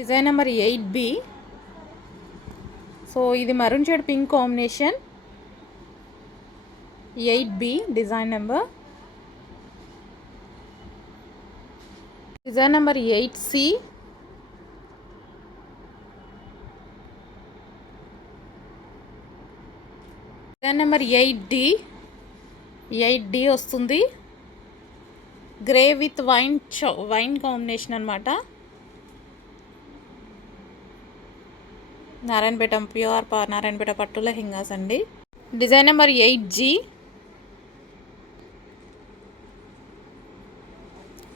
Design number 8B. So ఇది maroon shade pink combination. 8B design number. Design number 8C. Design number 8D. 8D వస్తుంది. Grey with wine combination అనమాట. నారాయణపేట ప్యూర్ నారాయణపేట పట్టు లెహెంగాస్ అండి. Design number 8G.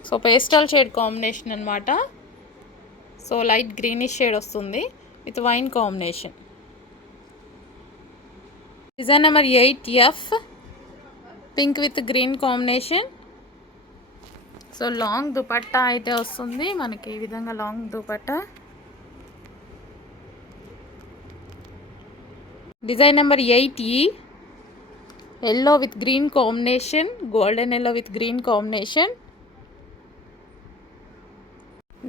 So pastel shade combination అనమాట. So light greenish shade వస్తుంది with wine combination. Design number 8F. Pink with green combination. So long dupatta అయితే వస్తుంది మనకి ఈ విధంగా లాంగ్ dupatta. Design number 8E. Yellow with green combination, golden yellow with green combination.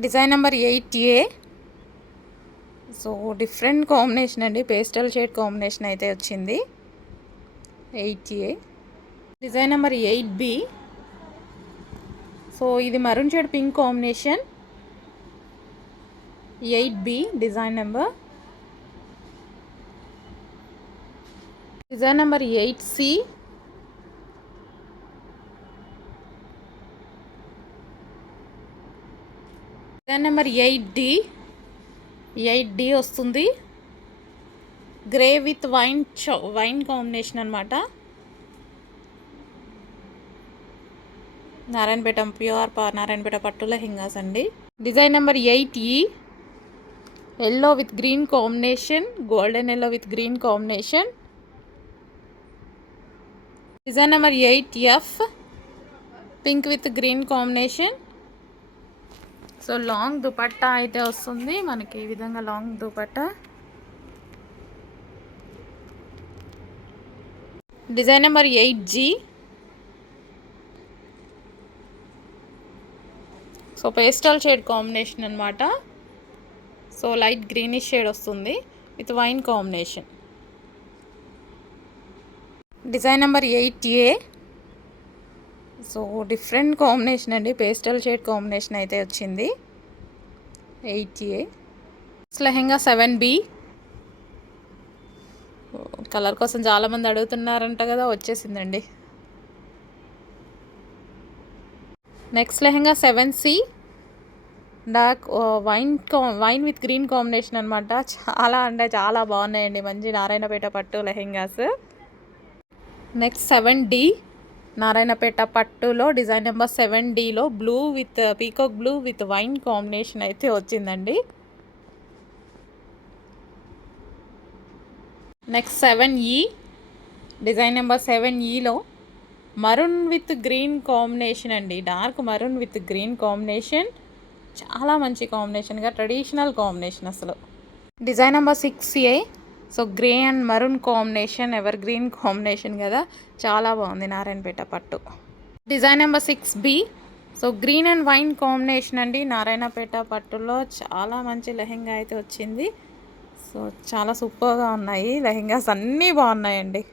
Design number 8A. So different combination అండి, pastel shade combination అయితే వచ్చింది 8A. Design number 8B. So ఇది maroon shade pink combination. 8B design number. Design number 8C. Design number 8D. 8D వస్తుంది. Grey with wine combination అనమాట. నారాయణపేట ప్యూర్ నారాయణపేట పట్టు లెహెంగాస్ అండి. Design number 8E. Yellow with green combination, golden yellow with green combination. Design number 8F. Pink with green combination. So long dupatta అయితే వస్తుంది మనకి ఈ విధంగా లాంగ్ dupatta. Design number 8G. So pastel shade combination అనమాట. So light greenish shade వస్తుంది with wine combination. Design number 8A. So different combination అండి, pastel shade combination అయితే వచ్చింది 8A. లెహెంగా 7B. కలర్ కోసం చాలామంది అడుగుతున్నారంట కదా, వచ్చేసిందండి. నెక్స్ట్ lehenga 7C. Dark wine with green combination అనమాట. చాలా అంటే చాలా బాగున్నాయండి, మంచి నారాయణపేట పట్టు లెహెంగాస్. Next 7D. నారాయణపేట పట్టులో డిజైన్ నెంబర్ 7Dలో blue with peacock blue with wine combination అయితే వచ్చిందండి. Next 7E. డిజైన్ నెంబర్ 7Eలో మరూన్ విత్ గ్రీన్ కాంబినేషన్ అండి. Dark maroon with green combination. చాలా మంచి కాంబినేషన్గా, ట్రెడిషనల్ కాంబినేషన్ అసలు. Design number 6A. So grey and maroon combination, evergreen combination కదా, చాలా బాగుంది నారాయణపేట పట్టు. Design number 6B. So green and wine combination అండి. నారాయణపేట పట్టులో చాలా మంచి లెహెంగా అయితే వచ్చింది. సో చాలా సూపర్గా ఉన్నాయి లెహెంగాస్, అన్నీ బాగున్నాయండి.